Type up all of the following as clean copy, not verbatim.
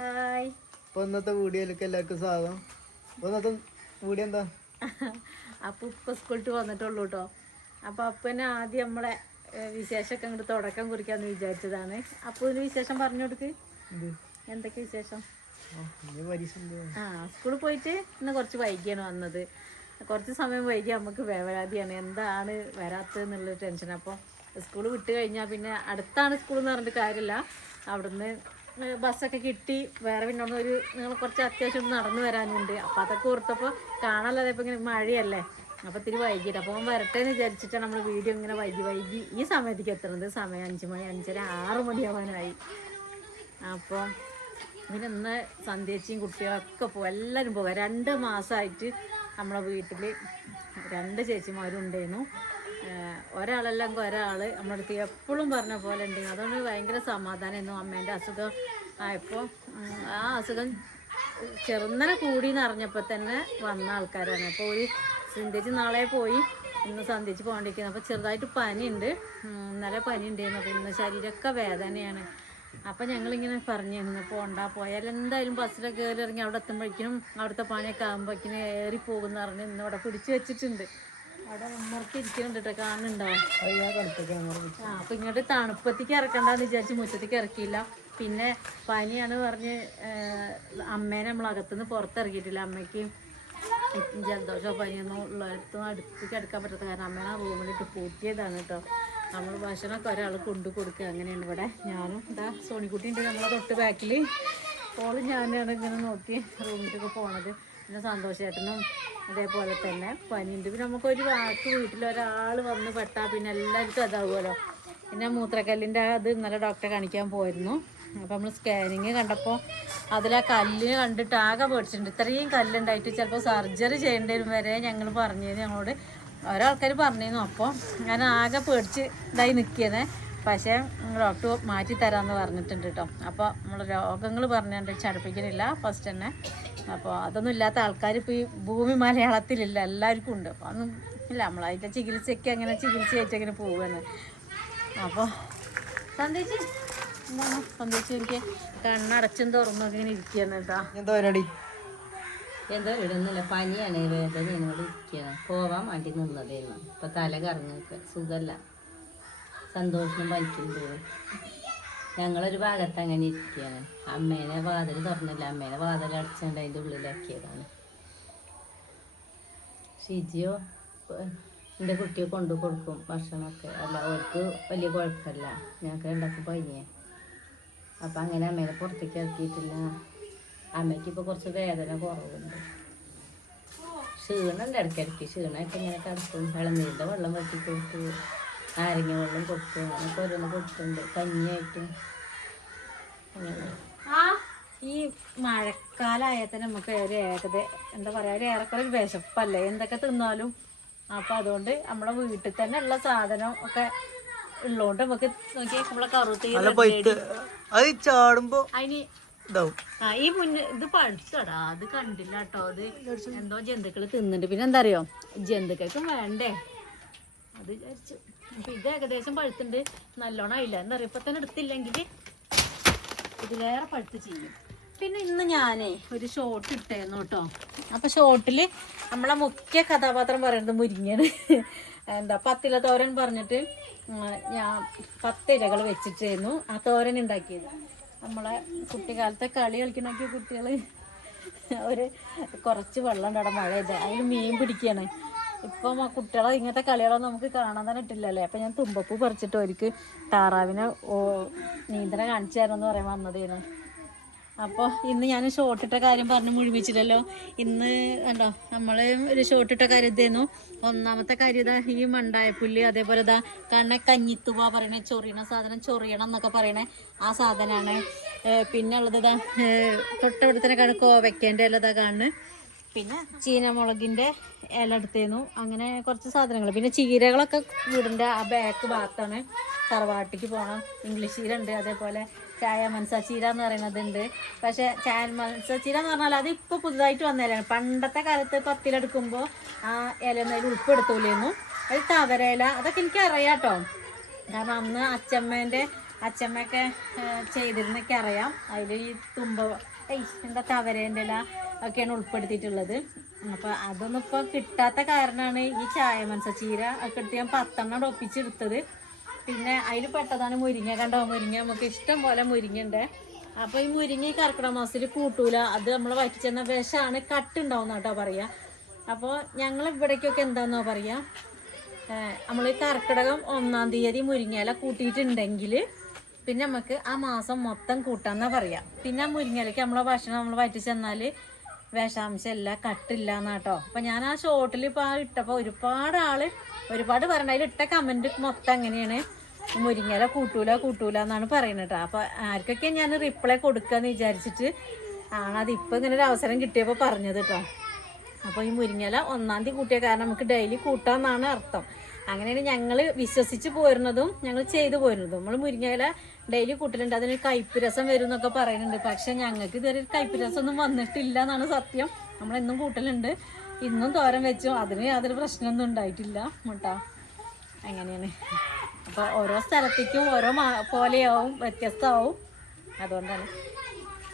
Hi. അപ്പോൾ ഇന്നത്തെ വീഡിയോയിലേക്ക് എല്ലാവർക്കും സ്വാഗതം. അപ്പോൾ ഇന്നത്തെ വീഡിയോ എന്താ? അപ്പോൾ ഇപ്പം സ്കൂളിട്ട് വന്നിട്ടുള്ളൂ കേട്ടോ. അപ്പോൾ അപ്പനെ ആദ്യം നമ്മളെ വിശേഷമൊക്കെ അങ്ങോട്ട് തുടക്കം കുറിക്കാമെന്ന് വിചാരിച്ചതാണ്. അപ്പോൾ ഇതിന് വിശേഷം പറഞ്ഞു കൊടുക്ക്. എന്തൊക്കെ വിശേഷം? സ്കൂളിൽ പോയിട്ട് ഇന്ന് കുറച്ച് വൈകിയാണ് വന്നത്. കുറച്ച് സമയം വൈകി നമുക്ക് വേവലാതിയാണ്, എന്താണ് വരാത്തതെന്നുള്ള ടെൻഷൻ. അപ്പോൾ സ്കൂൾ വിട്ട് കഴിഞ്ഞാൽ പിന്നെ അടുത്താണ് സ്കൂൾ എന്ന് പറഞ്ഞിട്ട് കാര്യമില്ല. അവിടുന്ന് ബസ്സൊക്കെ കിട്ടി. വേറെ പിന്നെ ഒരു നിങ്ങൾ കുറച്ച് അത്യാവശ്യം നടന്നു വരാനുണ്ട്. അപ്പോൾ അതൊക്കെ ഓർത്തപ്പോൾ കാണാനല്ലാതെ ഇപ്പോൾ ഇങ്ങനെ മഴയല്ലേ, അപ്പോൾ ഇത്തിരി വൈകിട്ട് അപ്പോൾ വരട്ടെ എന്ന് വിചാരിച്ചിട്ടാണ് നമ്മൾ വീഡിയോ ഇങ്ങനെ വൈകി ഈ സമയത്തേക്ക് എത്തുന്നത്. സമയം 5 മണി 5:30 6 മണിയാവാനായി. അപ്പോൾ പിന്നെ ഇന്ന് സന്ധ്യച്ചിയും കുട്ടികളൊക്കെ പോകും, എല്ലാവരും പോകുക. 2 മാസമായിട്ട് നമ്മളെ വീട്ടിൽ 2 ചേച്ചിമാരും ഉണ്ടായിരുന്നു. ഒരാളല്ലെങ്കിൽ ഒരാൾ നമ്മുടെ അടുത്ത് എപ്പോഴും പറഞ്ഞ പോലെ ഉണ്ടായിരുന്നു. അതുകൊണ്ട് ഭയങ്കര സമാധാനമായിരുന്നു. അമ്മേൻ്റെ അസുഖം ആയപ്പോൾ ആ അസുഖം ചെറുന്നനെ കൂടി എന്ന് അറിഞ്ഞപ്പോൾ തന്നെ വന്ന ആൾക്കാരാണ്. അപ്പോൾ ഒരു സന്ധ്യച്ച് നാളെ പോയി, ഇന്ന് സന്ധ്യച്ച് പോകേണ്ടിരിക്കുന്നത്. അപ്പോൾ ചെറുതായിട്ട് പനിയുണ്ട്, ഇന്നലെ പനി ഉണ്ടായിരുന്നു. അപ്പോൾ ഇന്ന് ശരീരമൊക്കെ വേദനയാണ്. അപ്പം ഞങ്ങളിങ്ങനെ പറഞ്ഞു ഇന്ന് പോയാൽ എന്തായാലും ബസ്സിലൊക്കെ കയറി ഇറങ്ങി അവിടെ എത്തുമ്പോഴേക്കും അവിടുത്തെ പണിയൊക്കെ ആകുമ്പോഴേക്കും ഏറിപ്പോകുന്ന പറഞ്ഞ് ഇന്ന് ഇവിടെ പിടിച്ചു വെച്ചിട്ടുണ്ട്. അവിടെ ഉമ്മർക്ക് ഇരിക്കുന്നുണ്ട് കേട്ടോ, കാണുന്നുണ്ടാവും. അപ്പം ഇങ്ങോട്ട് തണുപ്പത്തേക്ക് ഇറക്കണ്ടെന്ന് വിചാരിച്ച് മുറ്റത്തേക്ക് ഇറക്കിയില്ല. പിന്നെ പനിയാണ് പറഞ്ഞ് അമ്മേനെ നമ്മൾ അകത്തുനിന്ന് പുറത്തിറക്കിയിട്ടില്ല. അമ്മയ്ക്ക് ജലദോഷമോ പനിയൊന്നും ഉള്ളിടത്തും അടുത്തേക്ക് എടുക്കാൻ പറ്റാത്ത കാരണം അമ്മേനെ റൂമിലിട്ട് പൂട്ടിയതാണ് കേട്ടോ. നമ്മൾ ഭക്ഷണമൊക്കെ ഒരാൾ കൊണ്ടു കൊടുക്കുക, അങ്ങനെയാണ്. ഇവിടെ ഞാനും ഇതാ സോണിക്കുട്ടി ഉണ്ട് നമ്മളെ തൊട്ട് ബാക്കിൽ. പോളും ഞാനാണ് ഇങ്ങനെ നോക്കി റൂമിലേക്കൊക്കെ പോണത്. പിന്നെ സന്തോഷേട്ടനും അതേപോലെ തന്നെ പനിയുണ്ട്. പിന്നെ നമുക്കൊരു വാക്ക് വീട്ടിലൊരാൾ വന്ന് പെട്ടാൽ പിന്നെ എല്ലാവർക്കും അതാവുമല്ലോ. പിന്നെ മൂത്രക്കല്ലിൻ്റെ അത് ഇന്നലെ ഡോക്ടറെ കാണിക്കാൻ പോയിരുന്നു. അപ്പോൾ നമ്മൾ സ്കാനിങ് കണ്ടപ്പോൾ അതിൽ ആ കല്ലിന് കണ്ടിട്ട് ആകെ പേടിച്ചിട്ടുണ്ട്. ഇത്രയും കല്ലുണ്ടായിട്ട് ചിലപ്പോൾ സർജറി ചെയ്യേണ്ടി വരും വരെ ഞങ്ങൾ പറഞ്ഞിരുന്നു, ഞങ്ങളോട് ഒരാൾക്കാർ പറഞ്ഞിരുന്നു. അപ്പോൾ ഞാൻ ആകെ പേടിച്ച് ഇതായി നിൽക്കിയത്. പക്ഷേ ഡോക്ടർ മാറ്റി തരാമെന്ന് പറഞ്ഞിട്ടുണ്ട് കേട്ടോ. അപ്പോൾ നമ്മൾ രോഗങ്ങൾ പറഞ്ഞുകൊണ്ട് ചടപ്പിക്കുന്നില്ല ഫസ്റ്റ് തന്നെ. അപ്പോൾ അതൊന്നും ഇല്ലാത്ത ആൾക്കാർ ഇപ്പോൾ ഈ ഭൂമി മലയാളത്തിലില്ല, എല്ലാവർക്കും ഉണ്ട്. അപ്പോൾ അതൊന്നും ഇല്ല, നമ്മളതിൻ്റെ ചികിത്സയ്ക്ക് അങ്ങനെ ചികിത്സയായിട്ട് അങ്ങനെ പോവുകയാണ്. അപ്പോൾ സന്ധ്യച്ച് എനിക്ക് കണ്ണടച്ചും തുറന്നൊക്കെ ഇങ്ങനെ ഇരിക്കുകയാണ് കേട്ടോ. എന്താ പരിപാടി? എന്തോ ഇടുന്നില്ല, പനിയാണ്, വേദനയോട് ഇരിക്കുകയാണ്. പോവാൻ വേണ്ടി നിന്നതായിരുന്നു. ഇപ്പം തല കറങ്ങൊക്കെ സുഖമല്ല, സന്തോഷം പനിക്കുമ്പോൾ ഞങ്ങളൊരു ഭാഗത്ത് അങ്ങനെ ഇരിക്കുകയാണ്. അമ്മേനെ വാതിൽ തുറന്നില്ല, അമ്മേനെ വാതിൽ അടച്ചുകൊണ്ട് അതിൻ്റെ ഉള്ളിലാക്കിയതാണ്. ഷിജിയോ എൻ്റെ കുട്ടിയെ കൊണ്ടു കൊടുക്കും ഭക്ഷണമൊക്കെ. അല്ല, അവർക്ക് വലിയ കുഴപ്പമില്ല, ഞങ്ങൾക്ക് രണ്ടാൾക്ക് പനിയെ. അപ്പം അങ്ങനെ അമ്മേനെ പുറത്തേക്ക് ഇറക്കിയിട്ടില്ല. അമ്മയ്ക്ക് ഇപ്പോൾ കുറച്ച് വേദന കുറവുണ്ട്, ക്ഷീണമുണ്ട്. ഇടയ്ക്കിടയ്ക്ക് ക്ഷീണമായിട്ട് ഇങ്ങനെ കിടക്കും. ഇളനീരിൻ്റെ വെള്ളം വറ്റി കൊടുത്തു, നാരങ്ങ വെള്ളം കൊടുത്തു, അങ്ങനെയൊക്കെ ഓരോന്ന് കൊടുത്തിട്ടുണ്ട്, കഞ്ഞിയായിട്ടും. ഈ മഴക്കാലമായാൽ തന്നെ നമുക്ക് ഒരു എന്താ പറയുക, ഒരു ഏറെക്കുറെ ഒരു വിശപ്പല്ലേ എന്തൊക്കെ തിന്നാലും. അപ്പം അതുകൊണ്ട് നമ്മളെ വീട്ടിൽ തന്നെ ഉള്ള സാധനം ഒക്കെ ഉള്ളതുകൊണ്ട് നമുക്ക് നോക്കി നമ്മളെ കറുത്ത് ചാടുമ്പോ അതിന് ഈ മുന്നേ ഇത് പഴുത്തടാ, അത് കണ്ടില്ല കേട്ടോ. അത് എന്തോ ജന്തുക്കൾ തിന്നുന്നുണ്ട്. പിന്നെ എന്താ അറിയോ, ജന്തുക്കൾക്കും വേണ്ടേ അത് വിചാരിച്ചു. അപ്പം ഇത് ഏകദേശം പഴുത്തുണ്ട്, നല്ലോണം ആയില്ല. എന്താ പറയുക, ഇപ്പം തന്നെ എടുത്തില്ലെങ്കിൽ ഇതിലേറെ പഴുത്ത് ചെയ്യും. പിന്നെ ഇന്ന് ഞാനേ ഒരു ഷോട്ട് ഇട്ടായിരുന്നു കേട്ടോ. അപ്പോൾ ഷോട്ടിൽ നമ്മളെ മുഖ്യ കഥാപാത്രം പറയുന്നത് മുരിങ്ങയാണ്. എന്താ 10 ഇല തോരൻ പറഞ്ഞിട്ട് ഞാൻ 10 ഇലകൾ വെച്ചിട്ടായിരുന്നു ആ തോരൻ ഉണ്ടാക്കിയത്. നമ്മളെ കുട്ടിക്കാലത്തെ കളി കളിക്കണൊക്കെ കുട്ടികൾ ഒരു കുറച്ച് വെള്ളം ഉണ്ടാവും, മഴ ഇത് അതിൽ മീൻ പിടിക്കുകയാണ്. ഇപ്പം ആ കുട്ടികളെ ഇങ്ങനത്തെ കളികളൊന്നും നമുക്ക് കാണാൻ തന്നെ ഇട്ടില്ലല്ലേ. അപ്പം ഞാൻ തുമ്പപ്പൂ പറിച്ചിട്ട് അവർക്ക് താറാവിനെ നീന്തനെ കാണിച്ചു തരാമെന്ന് പറയാൻ വന്നതായിരുന്നു. അപ്പോൾ ഇന്ന് ഞാൻ ഷോട്ടിട്ട കാര്യം പറഞ്ഞ് മുഴുമിച്ചില്ലല്ലോ. ഇന്ന് കണ്ടോ നമ്മൾ ഒരു ഷോട്ടിട്ട കാര്യം ഇതായിരുന്നു. ഒന്നാമത്തെ കാര്യം ഇതാ ഈ മണ്ടായപ്പുല്ല്, അതേപോലെ ഇതാ കഞ്ഞിത്തുവ പറയണേ, ചൊറിയണ സാധനം, ചൊറിയണം എന്നൊക്കെ പറയണേ ആ സാധനമാണ്. പിന്നെ ഉള്ളത് ഇതാ തൊട്ടവിടെ തന്നെ കാണും കോവയ്ക്കേൻ്റെ ഇല ഇതാ കാണുന്നത്. പിന്നെ ചീനമുളകിൻ്റെ ഇല എടുത്തേന്നു. അങ്ങനെ കുറച്ച് സാധനങ്ങൾ. പിന്നെ ചീരകളൊക്കെ വീടിൻ്റെ ആ ബാക്ക് ഭാഗത്താണ്. തറവാട്ടിക്ക് പോകണം. ഇംഗ്ലീഷ് ചീര ഉണ്ട്, അതേപോലെ ചായ മനസ്സ ചീര എന്ന് പറയുന്നതുണ്ട്. പക്ഷേ ചായ മനസ്സ ചീര എന്ന് പറഞ്ഞാൽ അത് ഇപ്പോൾ പുതുതായിട്ട് വന്ന ഇലയാണ്. പണ്ടത്തെ കാലത്ത് 10 ഇല എടുക്കുമ്പോൾ ആ ഇലയൊന്നും അതിൽ ഉൾപ്പെടുത്തൂലായിരുന്നു. അത് തവരയില, അതൊക്കെ എനിക്ക് അറിയാം കേട്ടോ. കാരണം അന്ന് അച്ചമ്മേൻ്റെ അച്ഛമ്മയൊക്കെ ചെയ്തിരുന്നൊക്കെ അറിയാം. അതിൽ ഈ എന്താ തവരേൻ്റെ ഇല ഒക്കെയാണ് ഉൾപ്പെടുത്തിയിട്ടുള്ളത്. അപ്പോൾ അതൊന്നും ഇപ്പോൾ കിട്ടാത്ത കാരണമാണ് ഈ ചായ മനസ്സച്ചീര ഒക്കെ എടുത്ത് ഞാൻ 10 ഒപ്പിച്ചെടുത്തത്. പിന്നെ അതിൽ പെട്ടതാണ് മുരിങ്ങ. കണ്ടോ, മുരിങ്ങ നമുക്ക് ഇഷ്ടം പോലെ മുരിങ്ങയുണ്ട്. അപ്പോൾ ഈ മുരിങ്ങ ഈ കർക്കിടക മാസത്തിൽ കൂട്ടൂല, അത് നമ്മൾ വയറ്റി ചെന്ന വിഷമാണ്, കട്ടുണ്ടാവുന്ന കേട്ടോ പറയുക. അപ്പോൾ ഞങ്ങൾ ഇവിടേക്കൊക്കെ എന്താണെന്നോ പറയുക, നമ്മൾ ഈ കർക്കിടകം 1-ാം തീയതി മുരിങ്ങയില കൂട്ടിയിട്ടുണ്ടെങ്കിൽ പിന്നെ നമുക്ക് ആ മാസം മൊത്തം കൂട്ടാന്നാ പറയാം. പിന്നെ ആ മുരിങ്ങയിലേക്ക് നമ്മളെ ഭക്ഷണം നമ്മൾ വയറ്റി ചെന്നാൽ വിഷാംശം ഇല്ല, കട്ടില്ല എന്നാട്ടോ. അപ്പം ഞാൻ ആ ഷോർട്ടിൽ ഇപ്പോൾ ഇട്ടപ്പോൾ ഒരുപാട് പറയണ്ട. അതിൽ ഇട്ട കമൻറ്റ് മൊത്തം അങ്ങനെയാണ്, മുരിങ്ങയില കൂട്ടൂല എന്നാണ് പറയുന്നത് കേട്ടോ. അപ്പോൾ ആർക്കൊക്കെ ഞാൻ റിപ്ലൈ കൊടുക്കാമെന്ന് വിചാരിച്ചിട്ട് ആണ് അതിപ്പോൾ ഇങ്ങനെ ഒരു അവസരം കിട്ടിയപ്പോൾ പറഞ്ഞത് കേട്ടോ. അപ്പോൾ ഈ മുരിങ്ങയില 1-ാം തീയതി കൂട്ടിയ കാരണം നമുക്ക് ഡെയിലി കൂട്ടാമെന്നാണ് അർത്ഥം. അങ്ങനെയാണ് ഞങ്ങൾ വിശ്വസിച്ച് പോരുന്നതും ഞങ്ങൾ ചെയ്തു പോരുന്നതും. നമ്മൾ മുരിങ്ങയില ഡെയിലി കൂട്ടലുണ്ട്, അതിന് കയ്പ്പ് രസം വരും എന്നൊക്കെ പറയുന്നുണ്ട്. പക്ഷെ ഞങ്ങൾക്ക് ഇതുവരെ കയ്പ്പ് രസമൊന്നും വന്നിട്ടില്ല എന്നാണ് സത്യം. നമ്മളെന്നും കൂട്ടലുണ്ട്, ഇന്നും തോരൻ വെച്ചു, അതിന് യാതൊരു പ്രശ്നമൊന്നും ഉണ്ടായിട്ടില്ല കേട്ടോ. അങ്ങനെയാണ്. അപ്പോൾ ഓരോ സ്ഥലത്തേക്കും ഓരോ പോലെയാവും, വ്യത്യസ്തമാവും, അതുകൊണ്ടാണ്.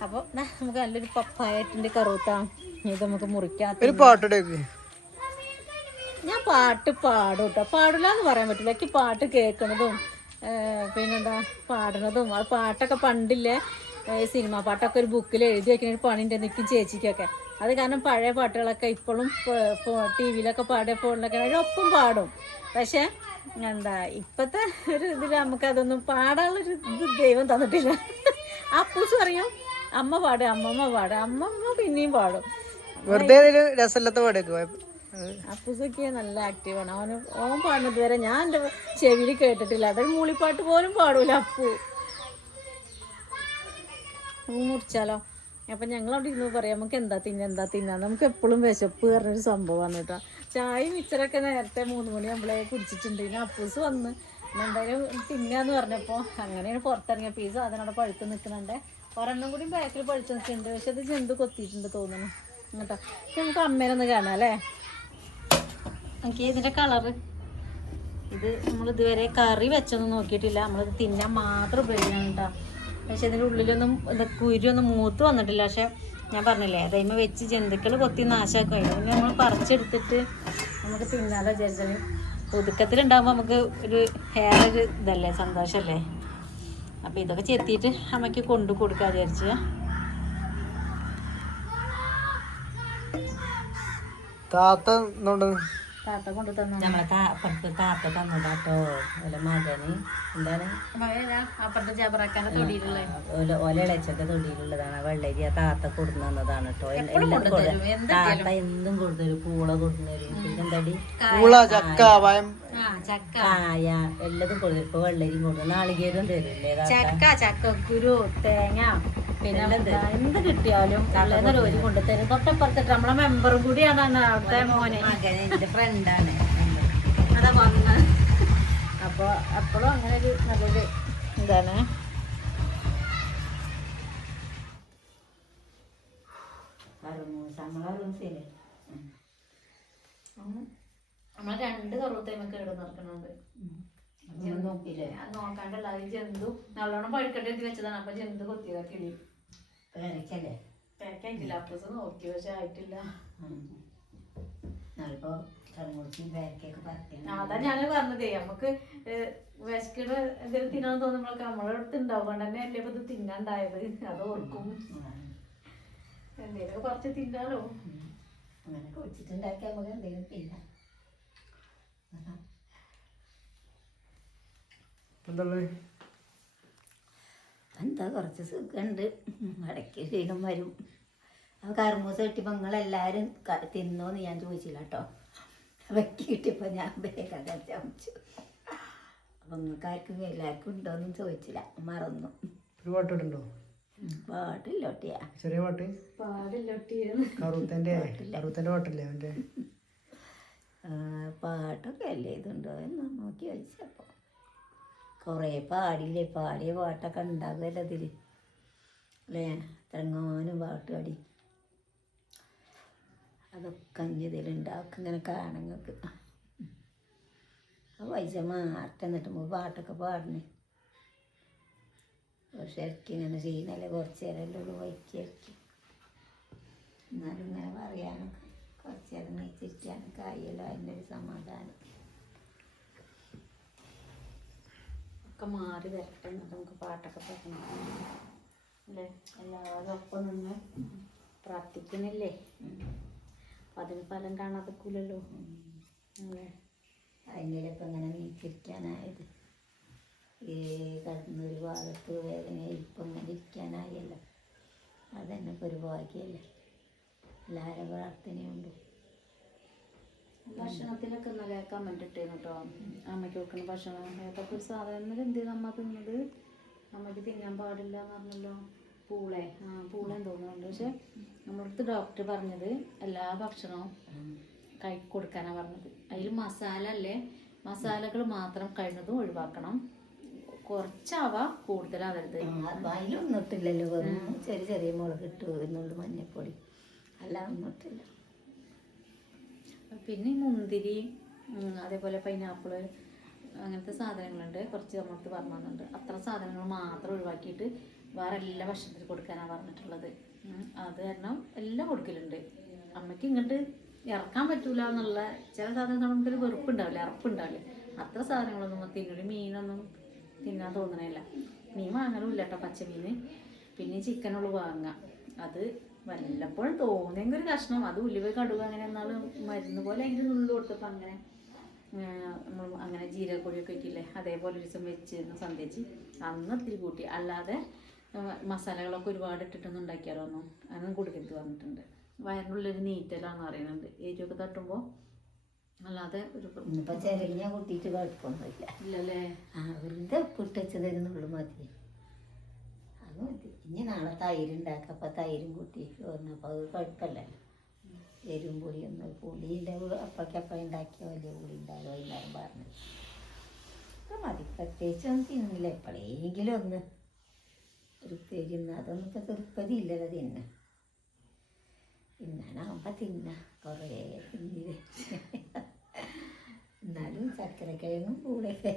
അപ്പോൾ നമുക്ക് നല്ലൊരു പപ്പായത്തിൻ്റെ കറുത്ത ഇത് നമുക്ക് മുറിക്കാം. ഒരു പാട്ടിടേക്ക്. ഞാൻ പാട്ട് പാടും കേട്ടോ, പാടില്ല എന്ന് പറയാൻ പറ്റില്ല. എനിക്ക് പാട്ട് കേൾക്കണതും പിന്നെന്താ പാടുന്നതും, അത് പാട്ടൊക്കെ പണ്ടില്ലേ സിനിമ പാട്ടൊക്കെ ഒരു ബുക്കിൽ എഴുതി വെക്കുന്ന ഒരു പണിൻ്റെ നിൽക്കും ചേച്ചിക്കൊക്കെ. അത് കാരണം പഴയ പാട്ടുകളൊക്കെ ഇപ്പോഴും ടി വിയിലൊക്കെ പാടിയ ഫോണിലൊക്കെ ഒപ്പം പാടും. പക്ഷേ എന്താ ഇപ്പോഴത്തെ ഒരു ഇതിൽ നമുക്കതൊന്നും പാടാനുള്ളൊരു ഇത് ദൈവം തന്നിട്ടില്ല. അപ്പൂസ് പറയും അമ്മ പാടും, അമ്മമ്മ പാടും, അമ്മമ്മ പിന്നെയും പാടും. വെറുതെ രസമില്ലാത്ത പാടേക്ക്. അപ്പൂസൊക്കെ നല്ല ആക്റ്റീവാണ്. ഓൻ പാടുന്നത് വരെ ഞാൻ എൻ്റെ ചെവിയിൽ കേട്ടിട്ടില്ല. അതൊരു മൂളിപ്പാട്ട് പോലും പാടൂല അപ്പു. മുറിച്ചാലോ? അപ്പം ഞങ്ങളവിടെ ഇരുന്ന് പറയാം നമുക്ക് എന്താ തിന്നാ, നമുക്ക് എപ്പോഴും വിശപ്പ് പറഞ്ഞൊരു സംഭവമാണ് കേട്ടോ. ചായയും മിച്ചറൊക്കെ നേരത്തെ 3 മണിയാകുമ്പോഴേ കുടിച്ചിട്ടുണ്ട്. ഇനി അപ്പൂസ് വന്ന് എന്തായാലും തിന്നാന്ന് പറഞ്ഞപ്പോൾ അങ്ങനെയാണ് പുറത്തിറങ്ങിയ പീസ് അതിനോട് പഴുത്ത് നിൽക്കുന്നുണ്ട്. ഒരെണ്ണം കൂടി ബാക്കിൽ പഴുത്ത് നിൽക്കുന്നുണ്ട്. പക്ഷെ അത് ജന്തു കൊത്തിയിട്ടുണ്ട് തോന്നുന്നു കേട്ടോ. നമുക്ക് അമ്മേനൊന്ന് കാണാം അല്ലേ. എനിക്ക് ഇതിൻ്റെ കളറ് ഇത് നമ്മൾ ഇതുവരെ കറി വെച്ചൊന്നും നോക്കിയിട്ടില്ല. നമ്മളിത് തിന്നാൻ മാത്രം ഉപയോഗിക്കണം കേട്ടോ. പക്ഷെ ഇതിൻ്റെ ഉള്ളിലൊന്നും കുരുവൊന്നും മൂത്ത് വന്നിട്ടില്ല. പക്ഷെ ഞാൻ പറഞ്ഞില്ലേ അതേമ വെച്ച് ജന്തുക്കൾ കൊത്തി നാശമാക്കും. പിന്നെ നമ്മൾ പറിച്ചെടുത്തിട്ട് നമുക്ക് തിന്നാലോ വിചാരിച്ചാൽ ഒതുക്കത്തിലുണ്ടാകുമ്പോൾ നമുക്ക് ഒരു ഒരു ഇതല്ലേ, സന്തോഷമല്ലേ. അപ്പോൾ ഇതൊക്കെ ചെത്തിയിട്ട് അമ്മയ്ക്ക് കൊണ്ടു കൊടുക്കാൻ വിചാരിച്ചു. താത്ത കൊണ്ടു തന്നു. നമ്മളെ താത്ത തന്നതാട്ടോ ഓലെ മകന്. എന്താണ് അപ്പുറത്തെ ജബറാക്കാൻ്റെ തൊടിയിലുള്ള ഓല ഇളച്ചന്റെ തൊടിയിലുള്ളതാണ്. വെള്ളരി ആ താത്ത കൊടുന്നു തന്നതാണ് കേട്ടോ. താത്ത എന്തും കൊടുത്തരും, പൂള കൊടുത്തരും, പിന്നെന്താടി കായ എല്ലാതും കൊടുത്തരും. ഇപ്പൊ വെള്ളരിയും കൊടുക്കും, നാളികേരം തരില്ലേ ചക്കക്കുരു, തേങ്ങ, പിന്നെ എന്ത് കിട്ടിയാലും തലേന്നൊരു ഒരു കൊണ്ടുതരും. തൊട്ടപ്പുറത്തിട്ട് നമ്മളെ മെമ്പറും കൂടിയാണ് അവിടുത്തെ മോനെ, മകന് എന്റെ ഫ്രണ്ടാണ്. അതാ വന്ന്. അപ്പോൾ അപ്പോഴും അങ്ങനെ ഒരു നല്ലൊരു എന്താണ് നമ്മളെ 2 കറുത്തേമൊക്കെ ഇട നടക്കണുണ്ട്. നോക്കില്ലേ നോക്കാണ്ടല്ല, അത് ജന്തു നല്ലോണം പഴുക്കട്ടെ എത്തി വെച്ചതാണ്. അപ്പൊ ജന്തു കൊത്തിയതാ കിളി. പേരക്കല്ലേ? പേരക്കായിട്ടില്ല, അപ്പൂസ് നോക്കി പക്ഷെ ആയിട്ടില്ല. അതാ ഞാൻ പറഞ്ഞതേ, നമുക്ക് വിശക്കണ എന്തെങ്കിലും തിന്നാൻ തോന്നുമ്പോഴൊക്കെ നമ്മളെ അടുത്ത് ഉണ്ടാവും. കൊണ്ട് തന്നെ അല്ലേ ഇപ്പൊ ഇത് തിന്നാണ്ടായത്. അത് ഓർക്കും എന്തേലും കുറച്ച് തിന്നാലോ. അങ്ങനെ കുടിച്ചിട്ടുണ്ടാക്കി നമുക്ക് എന്തെങ്കിലും തിന്നാം. എന്താ കുറച്ച് സുഖമുണ്ട്, ഇടയ്ക്ക് ക്ഷീണം വരും. ആ കർമ്മൂസ കിട്ടിയപ്പോൾ നിങ്ങളെല്ലാവരും തിന്നോന്ന് ഞാൻ ചോദിച്ചില്ല കേട്ടോ. വെക്കി കിട്ടിയപ്പോൾ ഞാൻ വേഗം ചമച്ചു. അപ്പം നിങ്ങൾക്കാർക്കും എല്ലാവർക്കും ഉണ്ടോയെന്നും ചോദിച്ചില്ല, മറന്നു. പാട്ടില്ലോട്ടിയാ ചെറിയ പാട്ട് പാട്ടൊക്കെ അല്ലേ ഇതുണ്ടോ എന്ന് നോക്കി ചോദിച്ചപ്പോൾ കുറേ പാടിയില്ലേ. പാടിയ പാട്ടൊക്കെ ഉണ്ടാകുമല്ലോ ഇതിൽ അല്ലേ. തെങ്ങാനും പാട്ട് പാടി അതൊക്കെ ഇതിലുണ്ടാക്കും. ഇങ്ങനെ കാണുങ്ങൾക്ക് പൈസ മാറ്റം എന്നിട്ട് പാട്ടൊക്കെ പാടണേ. പക്ഷെ ഇറക്കി ഇങ്ങനെ ചെയ്യുന്നല്ലേ കുറച്ച് നേരമല്ലേ ഉള്ളൂ വൈക്കിറക്കി. എന്നാലും ഇങ്ങനെ പറയാനൊക്കെ കുറച്ച് നേരം നീച്ചിരിക്കാനൊക്കെ ആയല്ലോ, അതിൻ്റെ ഒരു സമാധാനം. ഒക്കെ മാറി വരട്ടെ, എന്നിട്ട് നമുക്ക് പാട്ടൊക്കെ പാടണം അല്ലേ? എല്ലാവരും ഒപ്പം നിന്ന് പ്രാർത്ഥിക്കുന്നില്ലേ? അപ്പം അതിന് ഫലം കാണാതെക്കൂലല്ലോ അല്ലേ? അതിനിപ്പം ഇങ്ങനെ നീച്ചിരിക്കാനായത്, ഈ കിടന്നൊരു ഭാഗത്ത് വേദന ഇപ്പം ഇങ്ങനെ ഇരിക്കാനായല്ലോ, അതന്നെ ഇപ്പോൾ ഒരു ഭാഗ്യമല്ലേ. എല്ലാവരും പ്രാർത്ഥനയുണ്ട്. ഭക്ഷണത്തിലൊക്കെ നല്ല കമൻറ്റ് ഇട്ടേന്നു കേട്ടോ, അമ്മയ്ക്ക് വെക്കുന്ന ഭക്ഷണം ഏതൊക്കെ ഒരു സാധനം എന്ത് അമ്മ തിന്നത്, അമ്മയ്ക്ക് തിന്നാൻ പാടില്ല എന്ന് പറഞ്ഞല്ലോ. പൂളേന്ന് തോന്നുന്നുണ്ട്. പക്ഷെ നമ്മളടുത്ത് ഡോക്ടർ പറഞ്ഞത് എല്ലാ ഭക്ഷണവും കൊടുക്കാനാണ് പറഞ്ഞത്. അതിൽ മസാലകൾ മാത്രം കഴിയുന്നതും ഒഴിവാക്കണം, കുറച്ചാവാ കൂടുതലാവരുത്. അതിലൊന്നും ഇട്ടില്ലല്ലോ, ചെറിയ ചെറിയ മുളക് ഇട്ടു എന്നുള്ളൂ, മഞ്ഞപ്പൊടി അല്ല ഒന്നും ഇട്ടില്ല. പിന്നെ ഈ മുന്തിരി അതേപോലെ പൈനാപ്പിള് അങ്ങനത്തെ സാധനങ്ങളുണ്ട്, കുറച്ച് നമ്മളടുത്ത് പറഞ്ഞു തന്നിട്ടുണ്ട്. അത്ര സാധനങ്ങൾ മാത്രം ഒഴിവാക്കിയിട്ട് വേറെ എല്ലാ ഭക്ഷണത്തിനും കൊടുക്കാനാണ് പറഞ്ഞിട്ടുള്ളത്. അത് കാരണം എല്ലാം കൊടുക്കലുണ്ട്. അമ്മയ്ക്ക് ഇങ്ങോട്ട് ഇറക്കാൻ പറ്റൂല എന്നുള്ള ചില സാധനങ്ങൾ നമുക്കൊരു വെറുപ്പുണ്ടാവില്ല, ഇറപ്പുണ്ടാവില്ല. അത്ര സാധനങ്ങളൊന്നും തിന്നൂല. മീനൊന്നും തിന്നാൻ തോന്നണില്ല. മീൻ വാങ്ങലുമില്ല കേട്ടോ, പച്ചമീൻ. പിന്നെ ചിക്കനുള്ളു വാങ്ങുക. അത് വല്ലപ്പോഴും തോന്നിയെങ്കിൽ ഒരു കഷ്ണം, അത് ഉലുവ കടുവ അങ്ങനെ എന്നാലും മരുന്ന് പോലെ അതിൻ്റെ നുള്ളു കൊടുത്തപ്പോൾ അങ്ങനെ നമ്മൾ അങ്ങനെ ജീരകപ്പൊടിയൊക്കെ ഇട്ടില്ലേ, അതേപോലെ ഒരു ദിവസം വെച്ച് സന്ധ്യച്ച് അന്ന് ഇത്തിരി കൂട്ടി. അല്ലാതെ മസാലകളൊക്കെ ഒരുപാട് ഇട്ടിട്ടൊന്നും ഉണ്ടാക്കിയാലൊന്നും അങ്ങനെ കൊടുക്കരുത് പറഞ്ഞിട്ടുണ്ട്. വയറിനുള്ളൊരു നീറ്റലാന്ന് പറയുന്നുണ്ട് എരിവൊക്കെ തട്ടുമ്പോൾ. അല്ലാതെ ഒരു ഇപ്പം ചെറിയ കൂട്ടിയിട്ട് കുഴപ്പമൊന്നുമില്ല ഇല്ലല്ലേ? വെറുതെ ഉപ്പിട്ട് തരുന്നുള്ളൂ, മതി. അത് മതി. ഇനി നാളെ തൈര് ഉണ്ടാക്കാം, അപ്പം തൈരും കൂട്ടി ചോറിനപ്പോൾ അത് കുഴപ്പമില്ലല്ലോ. എരിവും പുളിയൊന്നും പുളിയില്ല, അപ്പോഴേക്കപ്പം ഉണ്ടാക്കിയ വലിയ പുളി ഉണ്ടാകും എല്ലാവരും പറഞ്ഞു. അപ്പം മതി, പ്രത്യേകിച്ചൊന്നും തിന്നില്ല. എപ്പോഴെങ്കിലും ഒന്ന് ഒരു തിരുന്ന്, അതൊന്നും ഇപ്പം തൃപ്പതി ഇല്ലല്ലോ തിന്നാനാകുമ്പോൾ കുറേ തിന്നില്ല. എന്നാലും ചക്കരക്കിഴങ്ങും കൂടെയൊക്കെ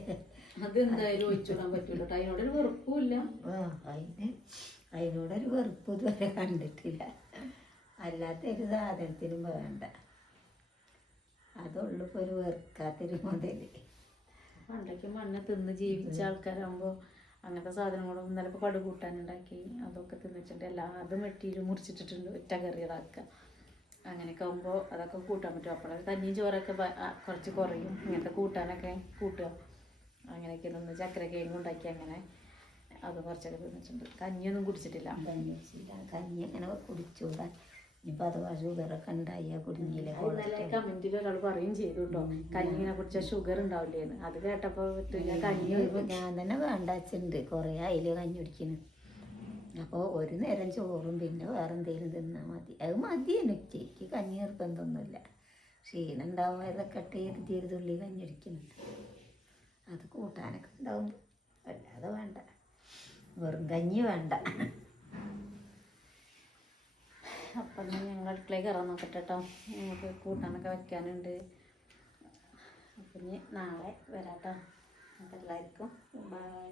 അതെന്തായാലും ഒഴിച്ചുവിടാൻ പറ്റൂല. അതിനോടൊരു വെറുപ്പുമില്ല. അതിനോടൊരു വെറുപ്പ് ഇതുവരെ കണ്ടിട്ടില്ല. അല്ലാത്തൊരു സാധനത്തിനും വേണ്ട, അതുള്ളൂ ഇപ്പോൾ ഒരു വെറുക്കാത്തൊരു മുതൽ. പണ്ടൊക്കെ മണ്ണ് തിന്ന് ജീവിച്ച ആൾക്കാരാകുമ്പോൾ അങ്ങനത്തെ സാധനങ്ങളും ഇന്നലെ ഇപ്പോൾ കടുക് കൂട്ടാനുണ്ടാക്കി അതൊക്കെ തിന്നിട്ടുണ്ട്. എല്ലാതും വെട്ടിയിൽ മുറിച്ചിട്ടിട്ടുണ്ട്, ഒറ്റ കറികളാക്കുക. അങ്ങനെയൊക്കെ ആകുമ്പോൾ അതൊക്കെ കൂട്ടാൻ പറ്റും. അപ്പോഴൊക്കെ കഞ്ഞിയും ചോറൊക്കെ കുറച്ച് കുറയും. ഇങ്ങനത്തെ കൂട്ടാനൊക്കെ കൂട്ടുക. അങ്ങനെയൊക്കെ നിന്ന് ചക്കരക്കിഴങ്ങ് ഉണ്ടാക്കി അങ്ങനെ അത് കുറച്ചൊക്കെ തിന്നിട്ടുണ്ട്. കഞ്ഞിയൊന്നും കുടിച്ചിട്ടില്ല. കഞ്ഞി അങ്ങനെ കുടിച്ചൂടാ. ഇനിയിപ്പോൾ അഥവാ ഷുഗറൊക്കെ ഉണ്ടായാൽ കുടുങ്ങിയില്ല. ഇന്നലെ കമന്റിൽ ഒരാൾ പറയും ചെയ്തു കേട്ടോ, കഞ്ഞിനെ കുറിച്ച ഷുഗർ ഉണ്ടാവില്ലേന്ന്. അത് കേട്ടപ്പോൾ കഞ്ഞി ഞാൻ തന്നെ വേണ്ട വെച്ചിട്ടുണ്ട്, കുറേ അതിൽ കഞ്ഞി കുടിക്കുന്നു. അപ്പോൾ ഒരു നേരം ചോറും പിന്നെ വേറെ എന്തെങ്കിലും തിന്നാൽ മതി. അത് മതി. എനിക്ക് കഞ്ഞി നിർബന്ധമൊന്നുമില്ല. ക്ഷീണം ഉണ്ടാവും, ഇതൊക്കെ ഇട്ട് ഒരു തുള്ളി കഞ്ഞി കുടിക്കുന്നുണ്ട്. അത് കൂട്ടാനൊക്കെ ഉണ്ടാവും, അല്ലാതെ വേണ്ട, വെറും കഞ്ഞി വേണ്ട. അപ്പം ഞങ്ങൾ അടുക്കളയിൽ കയറാൻ നോക്കട്ടെ കേട്ടോ, നമുക്ക് കൂട്ടാനൊക്കെ വെക്കാനുണ്ട്. അപ്പം ഇനി നാളെ വരാം കേട്ടോ. എല്ലാവർക്കും ബൈ.